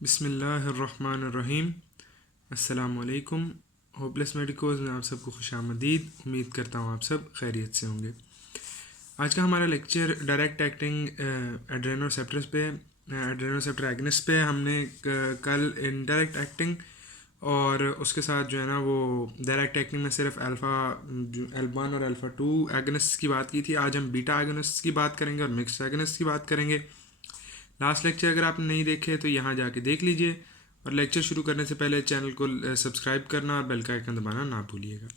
बिस्मिल्लाहिर्रहमानिर्रहीम। अस्सलामुअलैकुम। होपलेस मेडिकोज़ में आप सबको खुशामदीद। उम्मीद करता हूँ आप सब खैरियत से होंगे। आज का हमारा लेक्चर डायरेक्ट एक्टिंग एड्रेनोसेप्टर्स पे एड्रेनोसेप्टर एगनिस्ट पे हमने कल इनडायरेक्ट एक्टिंग और उसके साथ जो है ना वो डायरेक्ट एक्टिंग में सिर्फ अल्फ़ा L1 और अल्फ़ा 2 एगनिस्ट की बात की थी। आज हम बीटा एगनिस्ट की बात करेंगे और मिक्स एगनिस्ट की बात करेंगे। लास्ट लेक्चर अगर आपने नहीं देखे तो यहाँ जाके देख लीजिए और लेक्चर शुरू करने से पहले चैनल को सब्सक्राइब करना और बेल का आइकन दबाना ना भूलिएगा।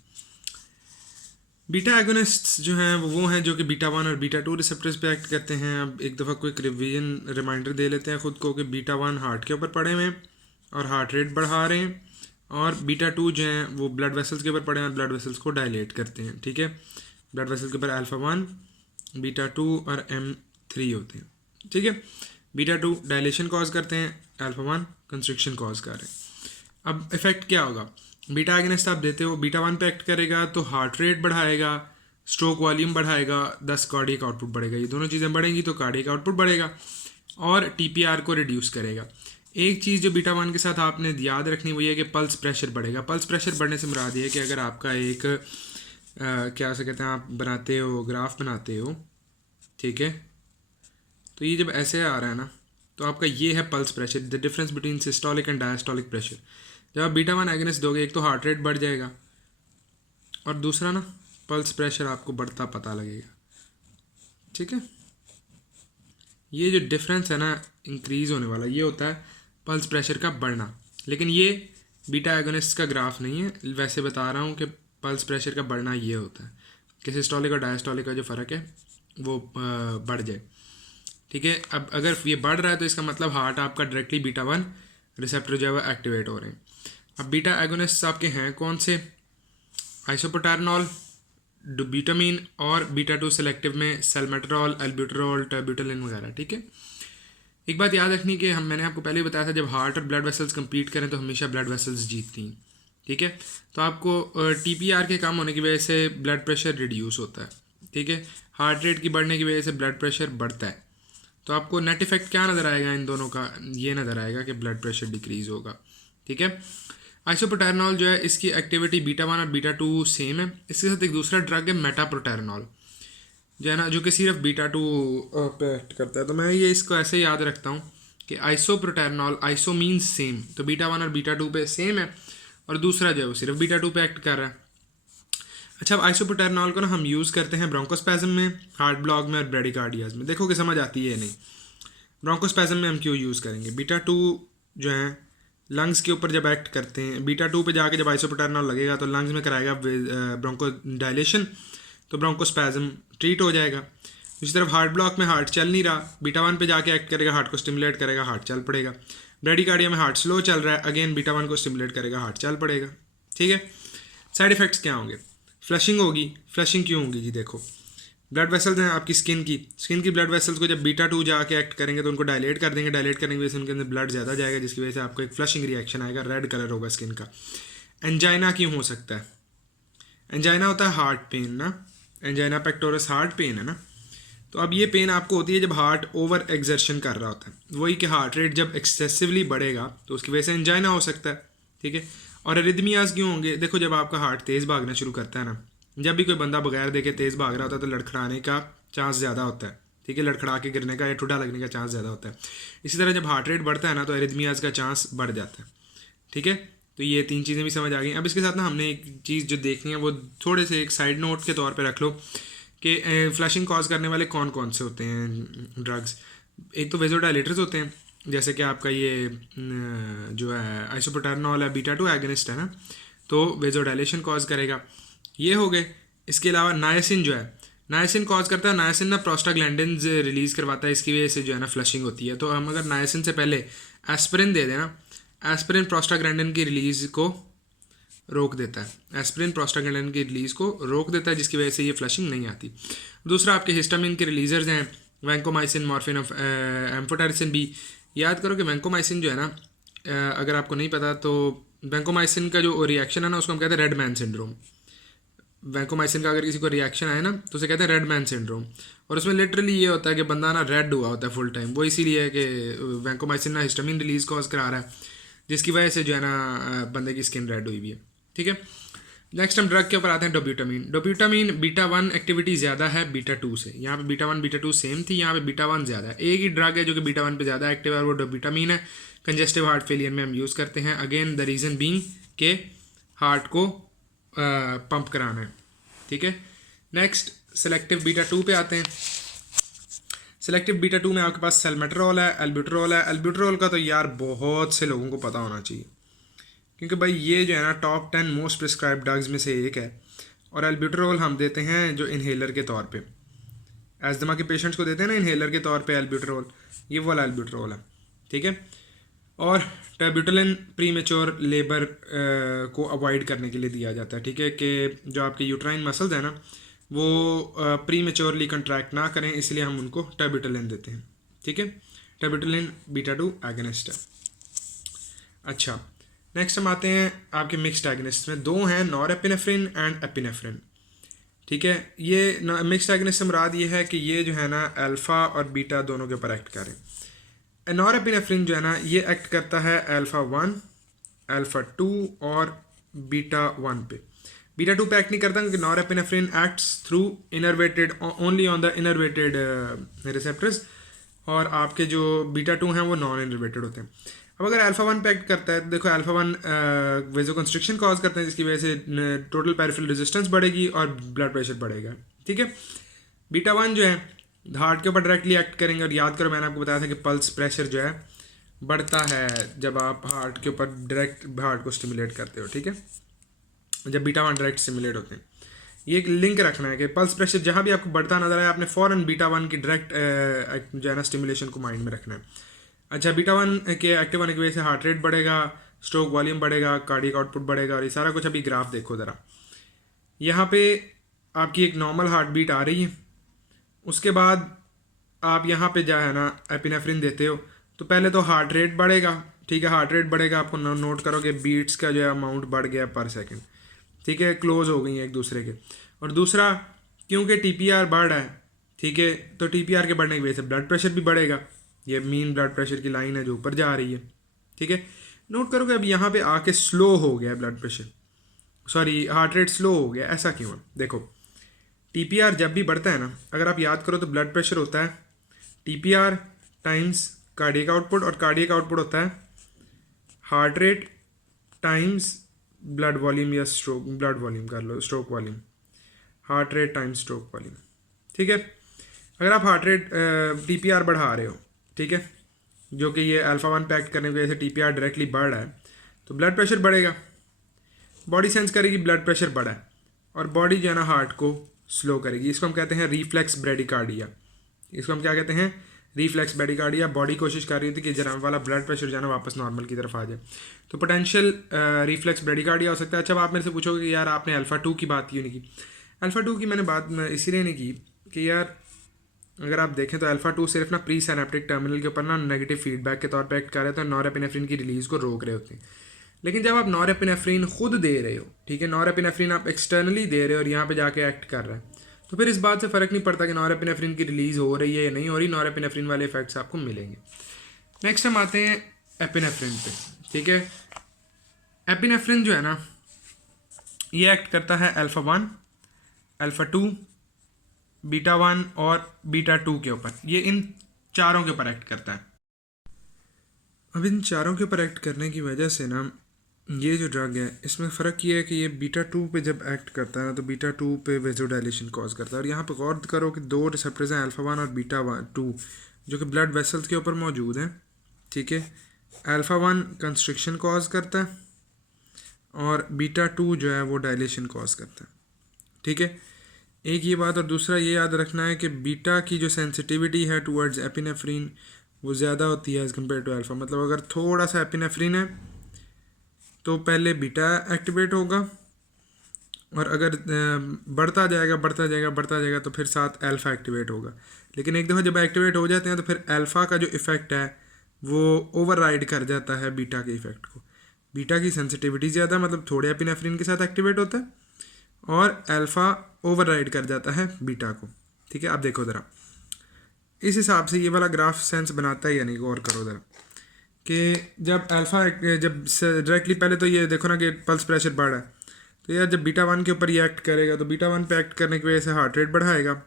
बीटा एगोनिस्ट्स जो हैं वो हैं जो कि बीटा 1 और बीटा 2 रिसेप्टर्स पे एक्ट करते हैं। अब एक दफ़ा क्विक रिवीजन रिमाइंडर दे लेते हैं ख़ुद को कि बीटा 1 हार्ट के ऊपर पड़े हुए हैं और हार्ट रेट बढ़ा रहे हैं, और बीटा 2 जो हैं वो ब्लड वेसल्स के ऊपर पड़े हैं और ब्लड वेसल्स को डायलेट करते हैं। ठीक है, ब्लड वेसल्स के ऊपर अल्फ़ा 1, बीटा 2 और M3 होते हैं। ठीक है, बीटा 2 डायलेशन कॉज करते हैं, अल्फ़ा 1 कंस्ट्रिक्शन कॉज कर रहे हैं। अब इफेक्ट क्या होगा? बीटा एगनिस्ट आप देते हो, बीटा 1 पे एक्ट करेगा तो हार्ट रेट बढ़ाएगा, स्ट्रोक वॉल्यूम बढ़ाएगा, 10 कार्डियक आउटपुट बढ़ेगा। ये दोनों चीज़ें बढ़ेंगी तो कार्डियक आउटपुट बढ़ेगा और टीपीआर को रिड्यूस करेगा। एक चीज़ जो बीटा 1 के साथ आपने याद रखनी वो ये है कि पल्स प्रेशर बढ़ेगा। पल्स प्रेशर बढ़ने से मुराद ये है कि अगर आपका एक क्या से कहते हैं, आप बनाते हो ग्राफ बनाते हो, ठीक है, तो ये जब ऐसे आ रहा है ना तो आपका ये है pulse pressure, the difference between systolic and diastolic pressure. जब आप बीटा 1 एगनिस्ट दोगे एक तो हार्ट रेट बढ़ जाएगा और दूसरा ना पल्स प्रेशर आपको बढ़ता पता लगेगा। ठीक है, ये जो डिफरेंस है ना इंक्रीज होने वाला, ये होता है पल्स प्रेशर का बढ़ना। लेकिन ये बीटा एगोनिस्ट का ग्राफ नहीं है, वैसे बता रहा हूँ कि पल्स प्रेशर का बढ़ना ये होता है कि सिस्टोलिक और डायस्टोलिक का जो फ़र्क है वो बढ़ जाए। ठीक है, अब अगर ये बढ़ रहा है तो इसका मतलब हार्ट आपका डायरेक्टली बीटा 1 रिसेप्टर जो है वो एक्टिवेट हो रहे हैं। अब बीटा एगोनिस्ट आपके हैं कौन से? आइसोप्रोटारनॉल, डुब्यूटामीन और बीटा 2 सेलेक्टिव में सेल्मेट्रॉल, एल्ब्यूटरॉल, टर्ब्यूटलिन वगैरह। ठीक है, एक बात याद रखनी कि मैंने आपको पहले ही बताया था, जब हार्ट और ब्लड वेसल्स कंपीट करें तो हमेशा ब्लड वेसल्स जीतती हैं। ठीक है, तो आपको टीपीआर के कम होने की वजह से ब्लड प्रेशर रिड्यूस होता है। ठीक है, हार्ट रेट की बढ़ने की वजह से ब्लड प्रेशर बढ़ता है। तो आपको नेट इफेक्ट क्या नज़र आएगा इन दोनों का? ये नज़र आएगा कि ब्लड प्रेशर डिक्रीज़ होगा। ठीक है, आइसोप्रोटेरनॉल जो है इसकी एक्टिविटी बीटा 1 और बीटा 2 सेम है। इसके साथ एक दूसरा ड्रग है मेटाप्रोटेरनॉल जो है ना, जो कि सिर्फ बीटा 2 पे एक्ट करता है। तो मैं ये इसको ऐसे याद रखता हूँ कि आइसोप्रोटेरनॉल, आइसो मीन्स सेम, तो बीटा 1 और बीटा 2 पे सेम है और दूसरा जो है वो सिर्फ बीटा 2 पे एक्ट कर रहा है। अच्छा, अब आइसोप्रोटेरनॉल को ना हम यूज़ करते हैं ब्रोंकोस्पैज्म में, हार्ट ब्लॉक में और ब्रेडिकार्डियाज में। देखो कि समझ आती है नहीं। ब्रोंकोस्पैज्म में हम क्यों यूज़ करेंगे? बीटा 2 जो है लंग्स के ऊपर जब एक्ट करते हैं, बीटा 2 पे जाके जब आइसोप्रोटेरनॉल लगेगा तो लंग्स में कराएगा ब्रोंको डायलेशन, तो ब्रोंकोस्पैज्म ट्रीट हो जाएगा। दूसरी तरफ हार्ट ब्लॉक में हार्ट चल नहीं रहा, बीटा 1 पे जाके एक्ट करेगा, हार्ट को स्टिमुलेट करेगा, हार्ट चल पड़ेगा। ब्रेडिकार्डिया में हार्ट स्लो चल रहा है, अगेन बीटा 1 को स्टिमुलेट करेगा, हार्ट चल पड़ेगा। ठीक है, साइड इफेक्ट्स क्या होंगे? फ्लशिंग होगी। फ्लशिंग क्यों होगी जी? देखो, ब्लड वेसल्स हैं आपकी स्किन की ब्लड वेसल्स को जब बीटा 2 जाके एक्ट करेंगे तो उनको डायलेट कर देंगे। डायलेट करने की वजह से उनके अंदर ब्लड ज़्यादा जाएगा, जिसकी वजह से आपको एक फ्लशिंग रिएक्शन आएगा, रेड कलर होगा स्किन का। एंजाइना क्यों हो सकता है? एंजाइना होता है हार्ट पेन ना, एंजाइना पेक्टोरस हार्ट पेन है ना। तो अब ये पेन आपको होती है जब हार्ट ओवर एक्सर्शन कर रहा होता है। वही कि हार्ट रेट जब एक्सेसिवली बढ़ेगा तो उसकी वजह से एंजाइना हो सकता है। ठीक है, और एरिथमियाज क्यों होंगे? देखो, जब आपका हार्ट तेज़ भागना शुरू करता है ना, जब भी कोई बंदा बगैर देखे तेज़ भाग रहा होता है तो लड़खड़ाने का चांस ज़्यादा होता है। ठीक है, लड़खड़ा के गिरने का या ठुड्डा लगने का चांस ज़्यादा होता है। इसी तरह जब हार्ट रेट बढ़ता है ना तो एरिथमियाज का चांस बढ़ जाता है। ठीक है, तो ये तीन चीज़ें भी समझ आ गई। अब इसके साथ ना हमने एक चीज़ जो देखनी है वो थोड़े से एक साइड नोट के तौर पे रख लो कि फ्लशिंग कॉज करने वाले कौन कौन से होते हैं ड्रग्स। एक तो वेजोडाइलेटर्स होते हैं, जैसे कि आपका ये जो है आइसोप्रोटेरनॉल है, बीटा 2 एगनिस्ट है ना, तो वेजोडाइलेशन कॉज करेगा। ये हो गए। इसके अलावा नायसिन जो है, नायसिन कॉज करता है। नायसिन ना प्रोस्टाग्लैंडिन्स रिलीज़ करवाता है, इसकी वजह से जो है ना फ्लशिंग होती है। तो हम अगर नायसिन से पहले एस्पिरिन दे देना, एस्पिरिन प्रोस्टाग्लैंडिन की रिलीज़ को रोक देता है। एस्पिरिन प्रोस्टाग्लैंडिन की रिलीज़ को रोक देता है, जिसकी वजह से ये फ्लशिंग नहीं आती। दूसरा आपके हिस्टामिन के रिलीजर्स हैं, वैंकोमाइसिन, मॉर्फिन, एम्फोटेरिसिन भी। याद करो कि वैंकोमाइसिन जो है ना, अगर आपको नहीं पता तो वैंकोमाइसिन का जो रिएक्शन है ना उसको हम कहते हैं रेड मैन सिंड्रोम। वैंकोमाइसिन का अगर किसी को रिएक्शन आए ना तो उसे कहते हैं रेड मैन सिंड्रोम, और उसमें लिटरली ये होता है कि बंदा ना रेड हुआ होता है फुल टाइम। वो इसीलिए है कि वैंकोमाइसिन ना हिस्टामिन रिलीज कॉज करा रहा है, जिसकी वजह से जो है ना बंदे की स्किन रेड हुई भी है। ठीक है, नेक्स्ट हम ड्रग के ऊपर आते हैं डोब्यूटामीन। डोब्यूटामीन बीटा 1 एक्टिविटी ज़्यादा है बीटा 2 से। यहाँ पे बीटा 1 बीटा 2 सेम थी, यहाँ पे बीटा 1 ज़्यादा है। एक ही ड्रग है जो कि बीटा 1 पे ज़्यादा एक्टिव है, वो डोब्यूटामीन है। कंजेस्टिव हार्ट फेलियर में हम यूज़ करते हैं। अगेन द रीज़न बीइंग के हार्ट को पंप कराना है। ठीक है, नेक्स्ट सेलेक्टिव बीटा 2 पे आते हैं। सेलेक्टिव बीटा 2 में आपके पास सल्मेट्रोल है, एल्ब्यूटरॉल है। एल्ब्यूटरॉल का तो यार बहुत से लोगों को पता होना चाहिए, क्योंकि भाई ये जो है ना टॉप 10 मोस्ट प्रिस्क्राइब ड्रग्स में से एक है। और एल्ब्यूटरॉल हम देते हैं जो इन्हेलर के तौर पे, एस्थमा के पेशेंट्स को देते हैं ना इन्हेलर के तौर पे एल्ब्यूटरॉल, ये वाला एल्ब्यूटरॉल है। ठीक है, और टेबुटेलिन प्रीमेच्योर लेबर को अवॉइड करने के लिए दिया जाता है। ठीक है, कि जो आपके यूट्राइन मसल्स हैं ना वो प्रीमेच्योरली कंट्रैक्ट ना करें, इसलिए हम उनको टेबुटेलिन देते हैं। ठीक है, टेबुटेलिन बीटा 2 एगोनिस्ट है। अच्छा, नेक्स्ट हम आते हैं आपके मिक्स्ड एगोनिस्ट में। दो हैं, नॉरएपिनेफ्रिन एंड एपिनेफ्रिन। ठीक है, ये मिक्स्ड एगोनिस्ट से मुराद ये है कि ये जो है ना अल्फ़ा और बीटा दोनों के ऊपर एक्ट करें। नॉरएपिनेफ्रिन जो है ना ये एक्ट करता है अल्फ़ा 1, अल्फ़ा 2 और बीटा 1 पे। बीटा 2 पे एक्ट नहीं करता, क्योंकि norepinephrine acts through innervated only on the innervated receptors, और आपके जो बीटा 2 हैं वो नॉन इनर्वेटेड होते हैं। अब अगर अल्फ़ा 1 पे एक्ट करता है तो देखो अल्फ़ा 1 वेज़ोकंस्ट्रिक्शन कॉज करते हैं, जिसकी वजह से टोटल पेरिफेरल रेजिस्टेंस बढ़ेगी और ब्लड प्रेशर बढ़ेगा। ठीक है, बीटा 1 जो है हार्ट के ऊपर डायरेक्टली एक्ट करेंगे, और याद करो मैंने आपको बताया था कि पल्स प्रेशर जो है बढ़ता है जब आप हार्ट के ऊपर डायरेक्ट हार्ट को स्टिमुलेट करते हो। ठीक है, जब बीटा 1 डायरेक्ट स्टिमुलेट होते हैं, ये एक लिंक रखना है कि पल्स प्रेशर जहाँ भी आपको बढ़ता नजर आए आपने फ़ौरन बीटा 1 की डायरेक्ट जो है ना स्टिमुलेशन को माइंड में रखना है। अच्छा, बीटा 1 के एक्टिव होने की वजह से हार्ट रेट बढ़ेगा, स्ट्रोक वॉल्यूम बढ़ेगा, कार्डियक आउटपुट बढ़ेगा, और ये सारा कुछ अभी ग्राफ देखो ज़रा। यहाँ पे आपकी एक नॉर्मल हार्ट बीट आ रही है, उसके बाद आप यहाँ पे जो है ना एपिनेफ्रिन देते हो तो पहले तो हार्ट रेट बढ़ेगा। ठीक है, हार्ट रेट बढ़ेगा, आपको नोट करो कि बीट्स का जो है अमाउंट बढ़ गया पर सेकंड। ठीक है, क्लोज हो गई हैं एक दूसरे के। और दूसरा, क्योंकि टीपीआर बढ़ रहा है, ठीक है, तो टीपीआर के बढ़ने की वजह से ब्लड प्रेशर भी बढ़ेगा। ये मीन ब्लड प्रेशर की लाइन है जो ऊपर जा रही है। ठीक है, नोट करो कि अब यहाँ पे आके स्लो हो गया blood pressure, sorry heart rate slow हो गया। ऐसा क्यों है? देखो टीपीआर जब भी बढ़ता है ना, अगर आप याद करो तो ब्लड प्रेशर होता है टीपीआर टाइम्स कार्डियक आउटपुट, और कार्डियक आउटपुट होता है heart rate times blood volume, या स्ट्रोक ब्लड वॉल्यूम कर लो, stroke volume, heart rate times stroke volume. ठीक है, अगर आप हार्ट रेट टीपीआर बढ़ा रहे हो, ठीक है, जो कि ये अल्फ़ा 1 पे एक्ट करने की वजह से टीपीआर डायरेक्टली बढ़ रहा है, तो ब्लड प्रेशर बढ़ेगा, बॉडी सेंस करेगी ब्लड प्रेशर बढ़ा है, और बॉडी जो है ना हार्ट को स्लो करेगी। इसको हम कहते हैं रिफ्लेक्स ब्रेडिकार्डिया। इसको हम क्या कहते हैं? Reflex bradycardia. बॉडी कोशिश कर रही थी कि जरा वाला ब्लड प्रेशर जो है ना वापस नॉर्मल की तरफ आ जाए, तो पोटेंशियल रिफ्लेक्स ब्रेडिकार्डिया हो सकता है। अच्छा, अब आप मेरे से पूछोगे कि यार आपने अल्फ़ा 2 की बात क्यों नहीं की? अल्फ़ा 2 की मैंने बात इसीलिए नहीं की कि यार अगर आप देखें तो अल्फ़ा 2 सिर्फ ना प्री सिनेप्टिक टर्मिनल के ऊपर ना नेगेटिव फीडबैक के तौर पे एक्ट कर रहे थे, नॉरएपिनेफ्रिन की रिलीज़ को रोक रहे होते हैं। लेकिन जब आप नॉरएपिनेफ्रिन खुद दे रहे हो, ठीक है, नॉरएपिनेफ्रिन आप एक्सटर्नली दे रहे हो और यहाँ पे जाके एक्ट कर रहा है, तो फिर इस बात से फ़र्क नहीं पड़ता कि नॉरएपिनेफ्रिन की रिलीज़ हो रही है या नहीं हो रही, नॉरएपिनेफ्रिन वाले इफेक्ट्स आपको मिलेंगे। नेक्स्ट हम आते हैं एपिनेफ्रिन पे। ठीक है, एपिनेफ्रिन जो है ना ये एक्ट करता है अल्फ़ा 1, अल्फ़ा 2, बीटा 1 और बीटा 2 के ऊपर। ये इन चारों के ऊपर एक्ट करता है। अब इन चारों के ऊपर एक्ट करने की वजह से ना ये जो ड्रग है इसमें फ़र्क ये है कि ये बीटा 2 पे जब एक्ट करता है ना तो बीटा 2 पे वेज़ोडाइलेशन कॉज करता है। और यहाँ पे गौर करो कि दो रिसेप्टर्स हैं अल्फ़ा 1 और बीटा 2 जो कि ब्लड वेसल्स के ऊपर मौजूद हैं। ठीक है, अल्फ़ा 1 कंस्ट्रिक्शन कॉज करता है और बीटा 2 जो है वो डायलेशन कॉज करता है। ठीक है, एक ये बात। और दूसरा ये याद रखना है कि बीटा की जो सेंसिटिविटी है टूवर्ड्स एपिनेफ्रिन वो ज़्यादा होती है एज़ कम्पेयर टू अल्फ़ा। मतलब अगर थोड़ा सा एपिनेफ्रिन है तो पहले बीटा एक्टिवेट होगा, और अगर बढ़ता जाएगा तो फिर साथ अल्फ़ा एक्टिवेट होगा। लेकिन एक दफ़ा जब एक्टिवेट हो जाते हैं तो फिर अल्फ़ा का जो इफ़ेक्ट है वो ओवरराइड कर जाता है बीटा के इफ़ेक्ट को। बीटा की सेंसिटिविटी ज़्यादा, मतलब थोड़े एपिनेफ्रिन के साथ एक्टिवेट होता है, और अल्फ़ा ओवरराइड कर जाता है बीटा को। ठीक है, अब देखो ज़रा इस हिसाब से ये वाला ग्राफ सेंस बनाता है या नहीं, गौर करो ज़रा कि जब अल्फ़ा जब डायरेक्टली पहले तो ये देखो ना कि पल्स प्रेशर बढ़ा है, तो यार जब बीटा वन के ऊपर ये एक्ट करेगा तो बीटा वन पे एक्ट करने की वजह से हार्ट रेट बढ़ाएगा,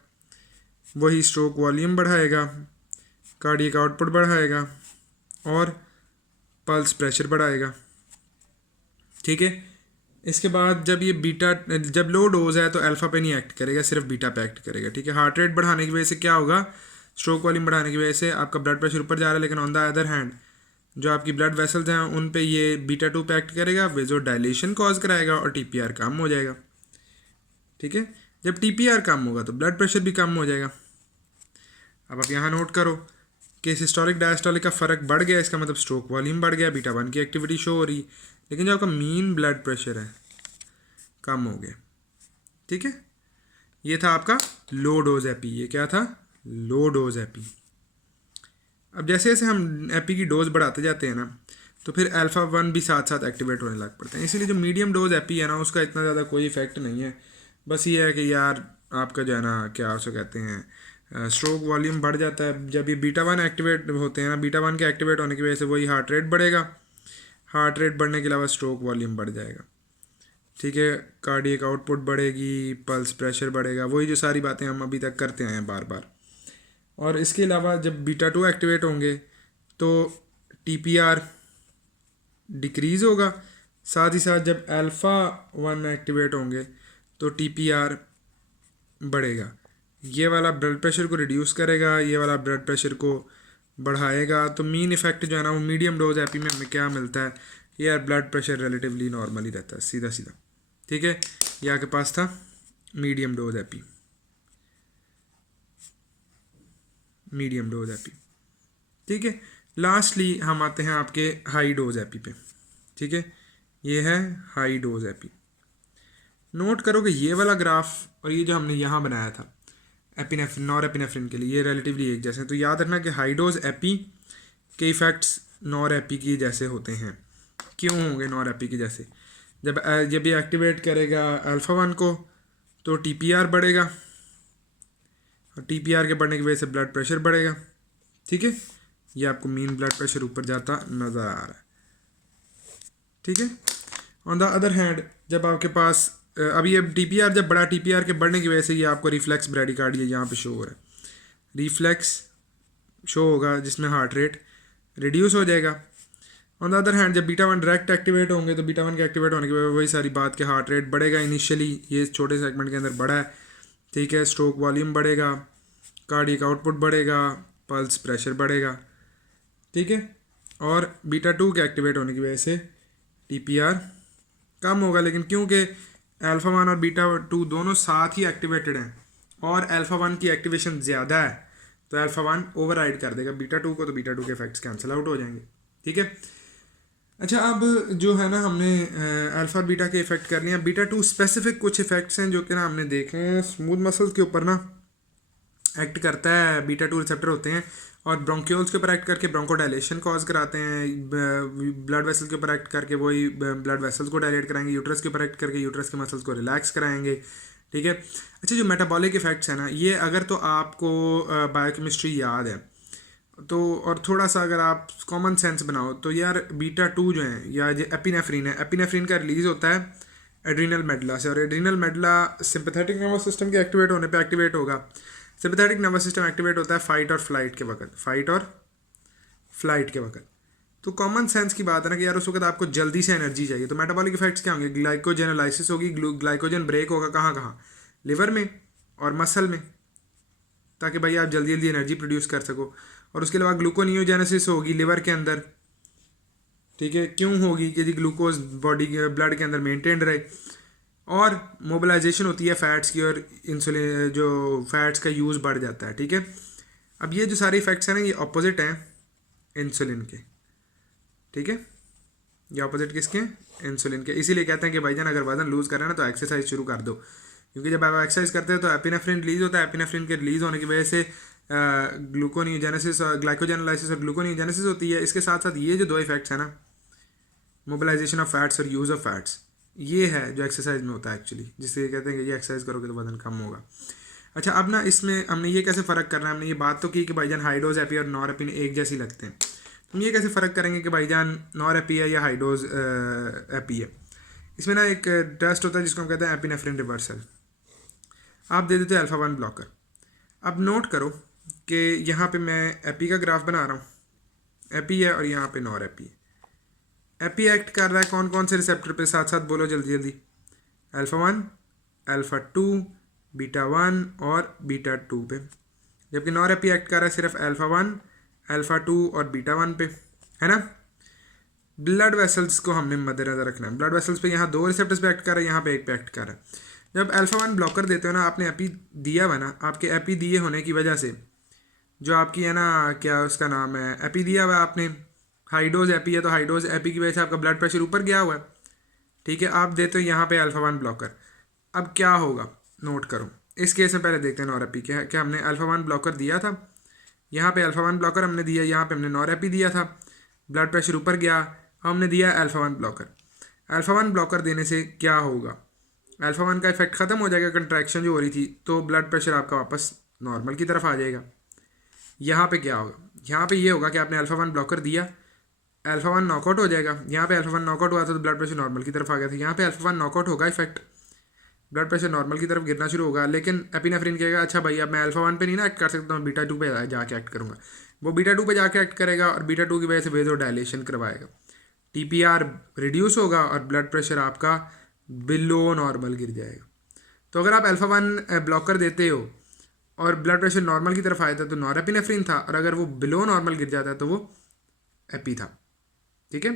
वही स्ट्रोक वॉल्यूम बढ़ाएगा, कार्डियक आउटपुट बढ़ाएगा और पल्स प्रेशर बढ़ाएगा। ठीक है, इसके बाद जब ये बीटा जब लो डोज है तो अल्फ़ा पे नहीं एक्ट करेगा, सिर्फ बीटा पे एक्ट करेगा। ठीक है, हार्ट रेट बढ़ाने की वजह से क्या होगा, स्ट्रोक वॉल्यूम बढ़ाने की वजह से आपका ब्लड प्रेशर ऊपर जा रहा है, लेकिन ऑन द अदर हैंड जो आपकी ब्लड वेसल्स हैं उन पे ये बीटा टू पे एक्ट करेगा, वेजो डायलेशन कॉज कराएगा और टीपीआर कम हो जाएगा। ठीक है, जब टीपीआर कम होगा तो ब्लड प्रेशर भी कम हो जाएगा। अब आप यहाँ नोट करो कि सिस्टोलिक डायस्टोलिक का फ़र्क बढ़ गया, इसका मतलब स्ट्रोक वॉल्यूम बढ़ गया, बीटा वन की एक्टिविटी शो हो रही, लेकिन जो आपका मीन ब्लड प्रेशर है कम हो गया। ठीक है, ये था आपका लो डोज एपी। ये क्या था, लो डोज एपी। अब जैसे जैसे हम एपी की डोज बढ़ाते जाते हैं ना, तो फिर अल्फ़ा वन भी साथ साथ एक्टिवेट होने लग पड़ते हैं। इसीलिए जो मीडियम डोज एपी है ना, उसका इतना ज़्यादा कोई इफेक्ट नहीं है। बस ये है कि यार आपका जो है ना, क्या उसे कहते हैं, स्ट्रोक वॉल्यूम बढ़ जाता है जब ये बीटा वन एक्टिवेट होते हैं ना। बीटा वन के एक्टिवेट होने की वजह से वही हार्ट रेट बढ़ेगा, हार्ट रेट बढ़ने के अलावा स्ट्रोक वॉल्यूम बढ़ जाएगा। ठीक है, कार्डियक आउटपुट बढ़ेगी, पल्स प्रेशर बढ़ेगा, वही जो सारी बातें हम अभी तक करते आए हैं बार बार। और इसके अलावा जब बीटा टू एक्टिवेट होंगे तो टीपीआर डिक्रीज़ होगा, साथ ही साथ जब अल्फ़ा वन एक्टिवेट होंगे तो टीपीआर बढ़ेगा। ये वाला ब्लड प्रेशर को रिड्यूस करेगा, ये वाला ब्लड प्रेशर को बढ़ाएगा। तो मीन इफेक्ट जो है ना वो मीडियम डोज एपी में हमें क्या मिलता है, यार ब्लड प्रेशर रिलेटिवली नॉर्मल ही रहता है, सीधा सीधा। ठीक है, ये आपके पास था medium dose AP, medium dose AP. ठीक है, लास्टली हम आते हैं आपके हाई डोज एपी पे। ठीक है, ये है हाई डोज एपी। नोट करो कि ये वाला ग्राफ और ये जो हमने यहाँ बनाया था एपिनेफ्रिन नॉर एपिनेफ्रिन के लिए, ये रिलेटिवली एक जैसे हैं। तो याद रखना कि हाई डोज एपी के इफ़ेक्ट्स नॉर एपी की जैसे होते हैं। क्यों होंगे नॉर एपी के जैसे, जब ये एक्टिवेट करेगा अल्फ़ा वन को तो टीपीआर बढ़ेगा, और टीपीआर के बढ़ने की वजह से ब्लड प्रेशर बढ़ेगा। ठीक है, ये आपको मीन ब्लड प्रेशर ऊपर जाता नज़र आ रहा है। ठीक है, ऑन द अदर हैंड जब आपके पास अब ये टीपीआर जब बड़ा, टीपीआर के बढ़ने की वजह से ये आपको रिफ्लेक्स ब्रैडिकार्डिया यहाँ पे शो हो रहा है, रिफ्लेक्स शो होगा जिसमें हार्ट रेट रिड्यूस हो जाएगा। ऑन द अदर हैंड जब बीटा वन डायरेक्ट एक्टिवेट होंगे तो बीटा वन के एक्टिवेट होने की वजह वही सारी बात के हार्ट रेट बढ़ेगा। इनिशियली ये छोटे सेगमेंट के अंदर बढ़ा है। ठीक है, स्ट्रोक वॉल्यूम बढ़ेगा, कार्डियक आउटपुट बढ़ेगा, पल्स प्रेशर बढ़ेगा। ठीक है, और बीटा टू के एक्टिवेट होने की वजह से टीपीआर कम होगा, लेकिन क्योंकि अल्फ़ा वन और बीटा टू दोनों साथ ही एक्टिवेटेड हैं और अल्फ़ा वन की एक्टिवेशन ज़्यादा है तो अल्फ़ा वन ओवरराइड कर देगा बीटा टू को, तो बीटा टू के इफेक्ट्स कैंसिल आउट हो जाएंगे। ठीक है, अच्छा अब जो है ना हमने अल्फ़ा और बीटा के इफेक्ट कर लिए हैं। बीटा टू स्पेसिफिक कुछ इफेक्ट्स हैं जो कि ना हमने देखे हैं। स्मूथ मसल्स के ऊपर ना एक्ट करता है, बीटा टू रिसेप्टर होते हैं और ब्रोंक्यूल्स के ऊपर एक्ट करके ब्रोंको डायलेशन कॉज कराते हैं। ब्लड वेसल के ऊपर एक्ट करके वही ब्लड वेसल्स को डायलेट कराएंगे। यूट्रस के ऊपर एक्ट करके यूट्रस के मसल्स को रिलैक्स कराएंगे। ठीक है, अच्छा जो मेटाबॉलिक इफेक्ट्स हैं ना, ये अगर तो आपको बायोकेमिस्ट्री याद है तो, और थोड़ा सा अगर आप कॉमन सेंस बनाओ तो यार बीटा टू जो है या जो एपिनेफ्रिन है, एपिनेफ्रिन का रिलीज़ होता है एड्रीनल मेडुला से, और adrenal medulla sympathetic nervous system के एक्टिवेट होने पे एक्टिवेट होगा। सिंपैथेटिक नर्वस सिस्टम एक्टिवेट होता है फाइट और फ्लाइट के वक्त, फाइट और फ्लाइट के वक्त। तो कॉमन सेंस की बात है ना कि यार उस वक्त आपको जल्दी से एनर्जी चाहिए, तो मेटाबॉलिक इफेक्ट्स क्या होंगे, ग्लाइकोजेनोलाइसिस होगी, ग्लाइकोजन ब्रेक होगा कहाँ कहाँ, लिवर में और मसल में, ताकि भाई आप जल्दी जल्दी एनर्जी प्रोड्यूस कर सको। और उसके अलावा ग्लूकोनियोजेनेसिस होगी लिवर के अंदर। ठीक है, क्यों होगी, यदि ग्लूकोज बॉडी के ब्लड के अंदर मेंटेन रहे। और मोबिलाइजेशन होती है फैट्स की, और इंसुलिन जो फैट्स का यूज़ बढ़ जाता है। ठीक है, अब ये जो सारे इफेक्ट्स हैं ना, ये ऑपोजिट हैं इंसुलिन के। ठीक है, ये ऑपोजिट किसके हैं, इंसुलिन के। इसीलिए कहते हैं कि भाईजान अगर वजन लूज़ कर रहे हैं ना तो एक्सरसाइज शुरू कर दो, क्योंकि जब आप एक्सरसाइज करते हैं तो एपिनेफ्रिन रिलीज होता है। एपिनेफ्रिन के रिलीज होने की वजह से ग्लूकोनियोजेनेसिस और ग्लाइकोजेनोलाइसिस और ग्लूकोनियोजेनेसिस होती है। इसके साथ साथ ये जो दो इफेक्ट्स हैं ना, मोबिलाइजेशन ऑफ फैट्स और यूज़ ऑफ फैट्स, ये है जो एक्सरसाइज में होता है एक्चुअली, जिससे कहते हैं कि ये एक्सरसाइज करोगे तो वजन कम होगा। अच्छा, अब ना इसमें हमने ये कैसे फ़र्क करना है, हमने ये बात तो की कि भाईजान हाई डोज एपी और नॉरएपिन एक जैसी लगते हैं। हम ये कैसे फ़र्क करेंगे कि भाईजान नॉरएपी है या हाई डोज एपी है। इसमें ना एक टेस्ट होता है जिसको हम कहते हैं एपिनेफ्रिन रिवर्सल। आप दे देते हो अल्फ़ा 1 ब्लॉकर। अब नोट करो कि यहाँ पे मैं एपी का ग्राफ बना रहा हूँ, एपी है और यहाँ पे नॉरएपी है। एपी एक्ट कर रहा है कौन कौन से रिसेप्टर पे, साथ साथ बोलो जल्दी जल्दी। अल्फ़ा 1, अल्फ़ा 2, बीटा 1 और बीटा 2 पे। जबकि नॉरएपी एक्ट कर रहा है सिर्फ अल्फ़ा 1, अल्फ़ा 2 और बीटा 1 पे, है ना। ब्लड वेसल्स को हमने मद्देनजर रखना है। ब्लड वेसल्स पे यहाँ 2 रिसेप्टर्स पे एक्ट कर रहा है, यहाँ पे एक पे एक्ट कर रहा है। जब अल्फ़ा 1 ब्लॉकर देते हो ना, आपने एपी दिया हुआ ना, आपके एपी दिए होने की वजह से जो आपकी है ना, क्या उसका नाम है, एपी दिया हुआ है आपने, हाई डोज एपी है, तो हाई डोज एपी की वजह से आपका ब्लड प्रेशर ऊपर गया हुआ है, ठीक है। आप देते हो यहाँ पे अल्फ़ा 1 ब्लॉकर। अब क्या होगा, नोट करो। इस केस में पहले देखते हैं नॉरएपी क्या है। क्या हमने अल्फ़ा 1 ब्लॉकर दिया था, यहाँ पे अल्फ़ा 1 ब्लॉकर हमने दिया, यहाँ पे हमने नॉरएपी दिया था, ब्लड प्रेशर ऊपर गया, हमने दिया अल्फ़ा 1 ब्लॉकर। अल्फ़ा 1 ब्लॉकर देने से क्या होगा, अल्फ़ा 1 का इफेक्ट ख़त्म हो जाएगा, कंट्रैक्शन जो हो रही थी, तो ब्लड प्रेशर आपका वापस नॉर्मल की तरफ आ जाएगा। यहाँ पे क्या होगा, यहाँ पे ये होगा कि आपने अल्फ़ा 1 ब्लॉकर दिया, अल्फ़ा 1 नॉकआउट हो जाएगा। यहाँ पे अल्फ़ा 1 नॉकआउट हुआ था तो ब्लड प्रेशर नॉर्मल की तरफ आ गया था। यहाँ पे अल्फ़ा 1 नॉकआउट होगा इफेक्ट, ब्लड प्रेशर नॉर्मल की तरफ गिरना शुरू होगा। लेकिन एपिनेफ्रिन कहेगा अच्छा भाई अब मैं अल्फ़ा 1 पे नहीं ना एक्ट कर सकता हूँ, बीटा 2 पे जाके एक्ट करूँगा। वो बीटा 2 पे जाके एक्ट करेगा और बीटा 2 की वजह से वेजो डायलेशन करवाएगा, टीपीआर रिड्यूस होगा और ब्लड प्रेशर आपका बिलो नॉर्मल गिर जाएगा। तो अगर आप अल्फ़ा 1 ब्लॉकर देते हो और ब्लड प्रेशर नॉर्मल की तरफ आया था तो नॉरएपिनेफ्रिन था, और अगर वो बिलो नॉर्मल गिर जाता है तो वो एपी था, ठीक है।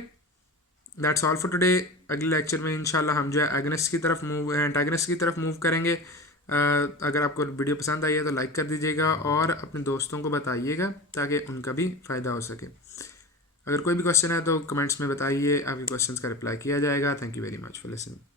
That's all for today. अगले लेक्चर में इंशाल्लाह हम जो है एगनिस्ट की तरफ एंटागनिस्ट की तरफ मूव करेंगे। अगर आपको वीडियो पसंद आई है तो लाइक कर दीजिएगा और अपने दोस्तों को बताइएगा ताकि उनका भी फ़ायदा हो सके। अगर कोई भी क्वेश्चन है तो कमेंट्स में बताइए, आपके क्वेश्चंस का रिप्लाई किया जाएगा। Thank you very much for listening.